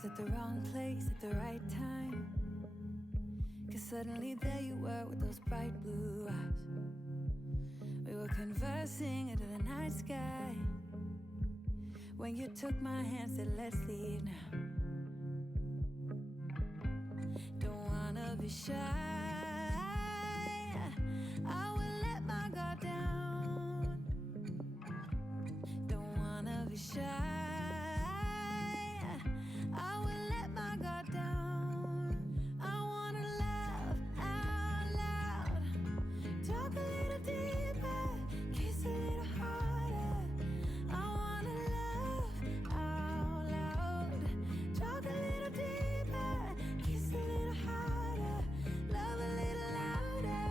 was at the wrong place at the right time, 'cause suddenly there you were with those bright blue eyes. We were conversing under the night sky when you took my hand, said let's leave now. Don't wanna be shy, I will let my guard down. Don't wanna be shy, I will let my guard down. I wanna laugh out loud, talk a little deeper, kiss a little harder. I wanna laugh out loud, talk a little deeper, kiss a little harder, love a little louder,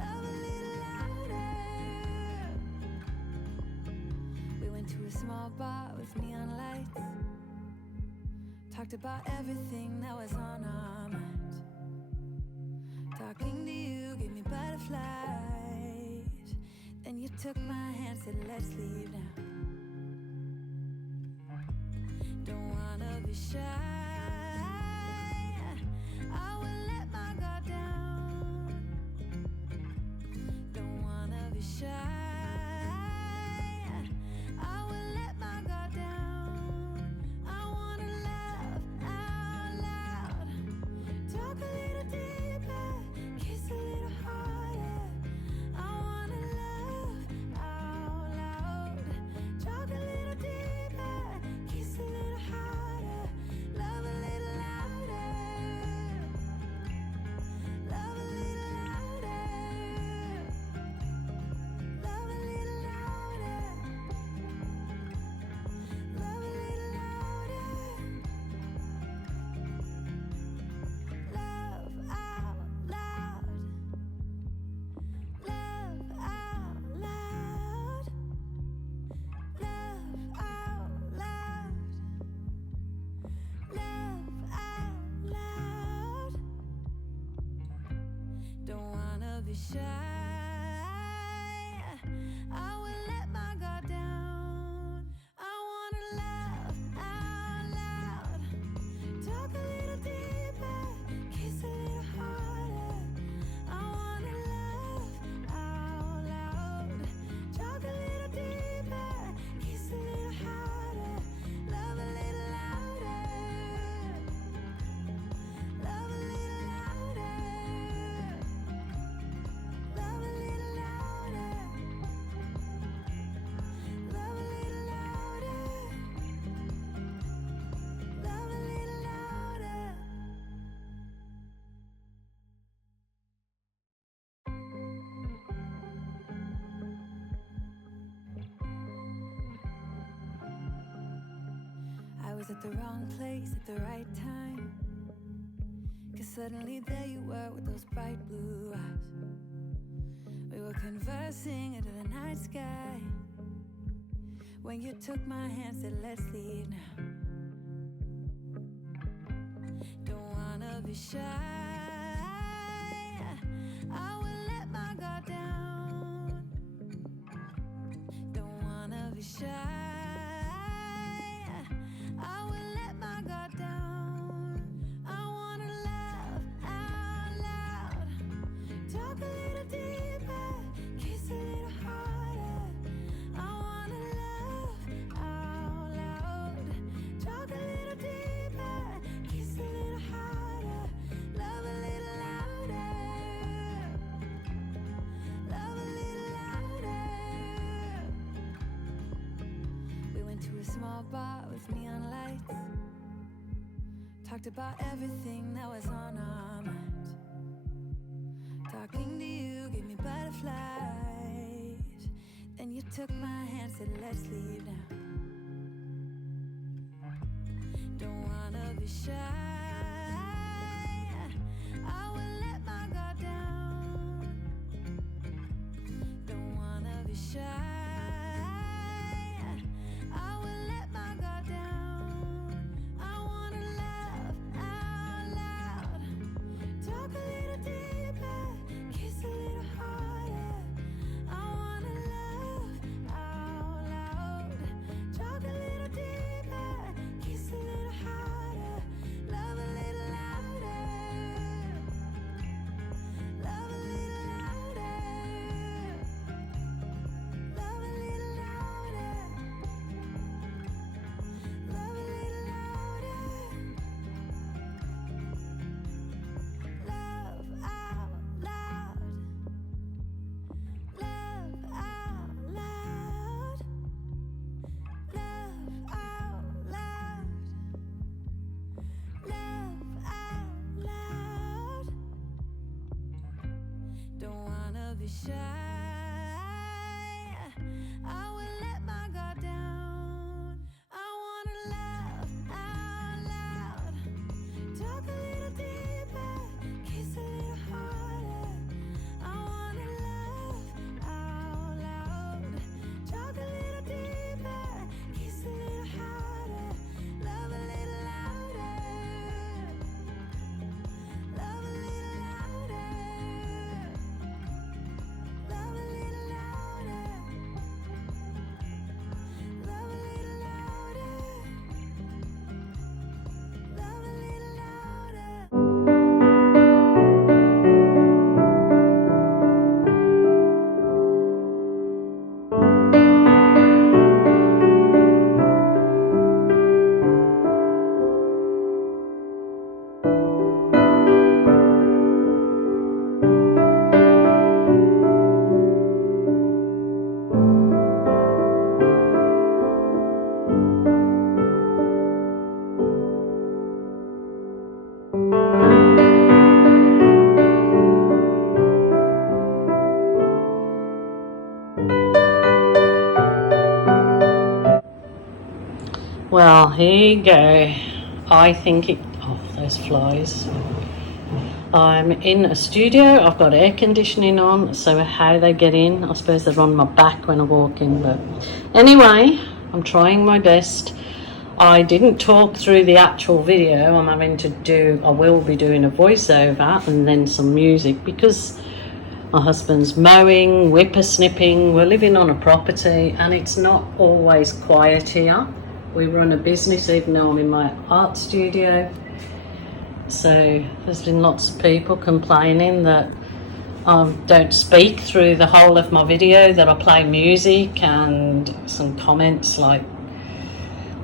love a little louder. We went to a small bar with neon lights, talked about everything that was on our mind. Talking to you gave me butterflies. Then you took my hand, said let's leave now. Don't wanna be shy, I will let my guard down. Don't wanna be shy, I will let my guard down. I wanna laugh out loud, talk a little deeper, kiss a little harder. I wanna laugh out loud, talk a little deeper, kiss a little harder, love a little louder, love a little louder, love a little louder, love a little louder, love out loud, love out loud, love out loud, love out loud. Don't wanna be shy, I will let my guard down. I wanna laugh out loud, talk a little deeper, kiss a little harder. I wanna laugh out loud, talk a little deeper, kiss a little harder, love a little louder, love a little louder, love a little louder, love a little louder, love a little louder. I was at the wrong place at the right time, 'cause suddenly there you were with those bright blue eyes. We were conversing under the night sky when you took my hand, said let's leave now. Don't wanna be shy, I will let my guard down. Don't wanna be shy, I will let my guard down. I wanna laugh out loud, talk a little deeper, kiss a little harder. I wanna laugh out loud, talk a little deeper, kiss a little harder, love a little louder, love a little louder. We went to a small bar with neon lights, talked about everything that was on our mind. Talking to you gave me butterflies. Then you took my hand, said let's leave now. Don't wanna be shy, I will let my guard down. Don't wanna be shy, I will let my guard down. I wanna laugh out loud, talk a little deeper, kiss a little harder. I wanna laugh out loud, talk a little deeper, don't wanna be shy. I will let my guard down. I wanna laugh out loud, talk a little deeper, kiss a little harder. I wanna laugh out loud, talk a little deeper, kiss a little harder, love a little louder, love a little louder, love a little louder, love a little louder, love a little louder. Well, here you go. I think it... Oh, those flies. I'm in a studio. I've got air conditioning on, so how they get in, I suppose they're on my back when I walk in. But anyway, I'm trying my best. I didn't talk through the actual video. I'm having to do... I will be doing a voiceover and then some music because my husband's mowing, whippersnipping. We're living on a property and it's not always quiet here. We run a business even though I'm in my art studio. So there's been lots of people complaining that I don't speak through the whole of my video, that I play music, and some comments like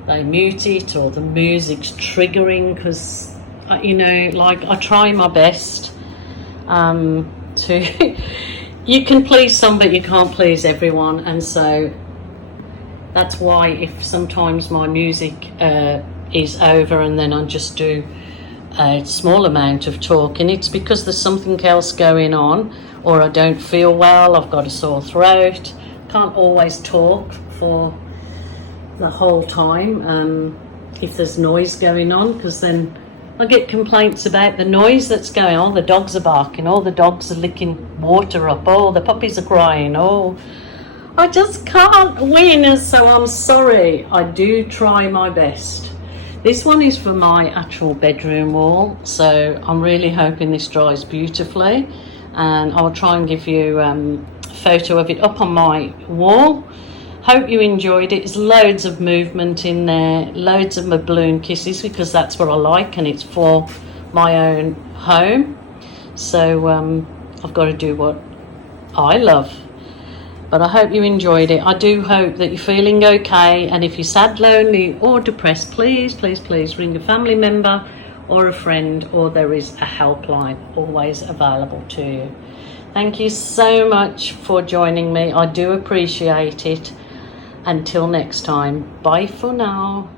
they mute it or the music's triggering because, you know, like I try my best to... You can please some but you can't please everyone, and so that's why if sometimes my music is over and then I just do a small amount of talking, it's because there's something else going on, or I don't feel well, I've got a sore throat. Can't always talk for the whole time if there's noise going on, because then I get complaints about the noise that's going on. The dogs are barking, all the dogs are licking water up, oh the puppies are crying, oh I just can't win, so I'm sorry. I do try my best. This one is for my actual bedroom wall, so I'm really hoping this dries beautifully, and I'll try and give you a photo of it up on my wall. Hope you enjoyed it. There's loads of movement in there, loads of my balloon kisses because that's what I like and it's for my own home. So I've got to do what I love. But I hope you enjoyed it. I do hope that you're feeling okay. And if you're sad, lonely or depressed, please, please, please ring a family member or a friend, or there is a helpline always available to you. Thank you so much for joining me. I do appreciate it. Until next time, bye for now.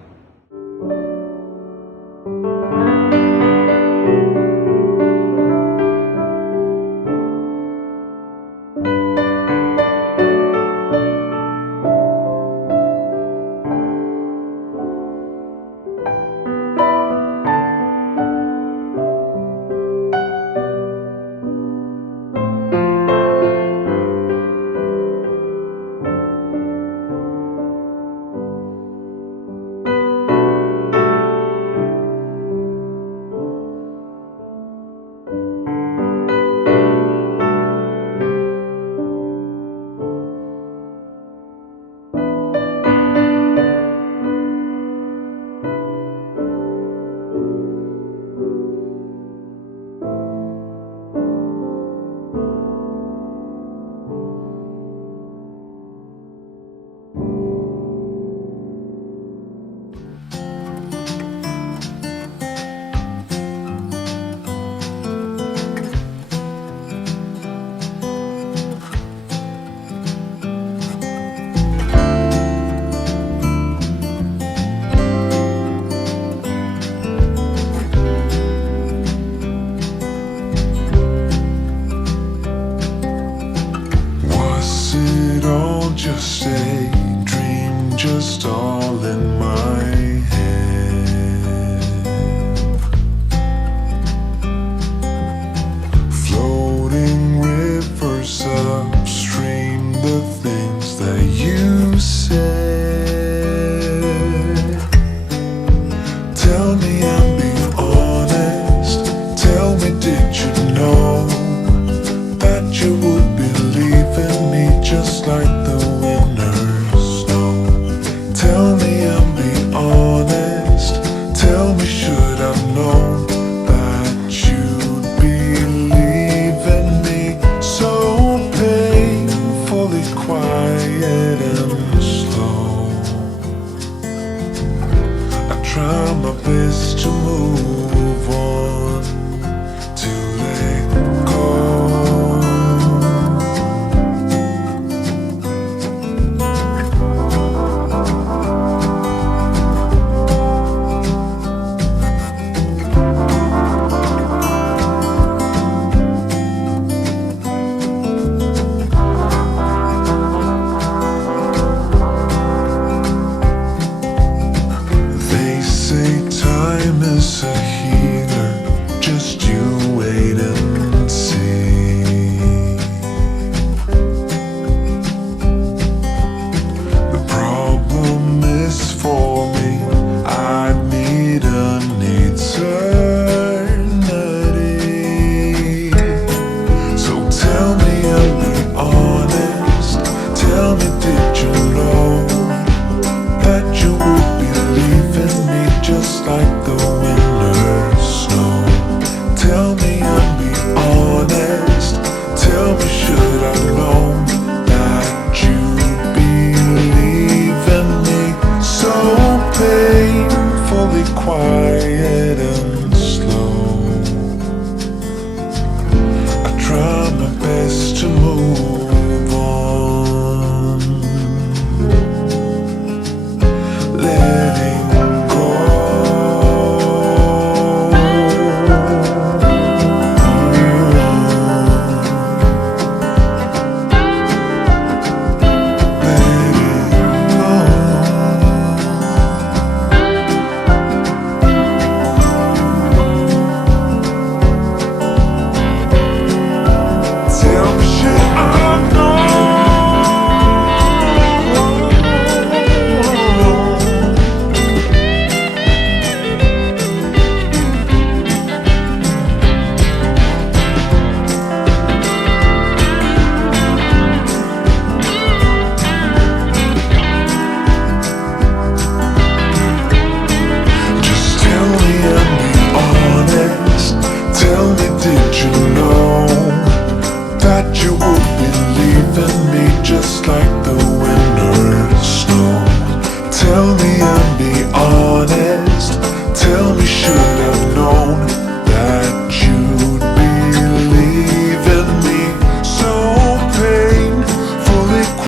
you would be leaving me just like the winter's snow. Tell me and be honest. Tell me, should I've known that you'd be leaving me so painfully quiet and slow? I try my best to move on, to let go. They say time is a healer, just you wait and see. The problem is, for me, I need an eternity. So tell me and be honest. Tell me, did you know that you would be leaving me just like the winter's snow? Tell me and be honest. Tell me, should I know that you'd be leaving me so painfully quiet and slow? I try my best to move on, letting go. Tell me, should I know? Just tell me and be honest. Tell me, did you know that you would be leaving me just like the wind?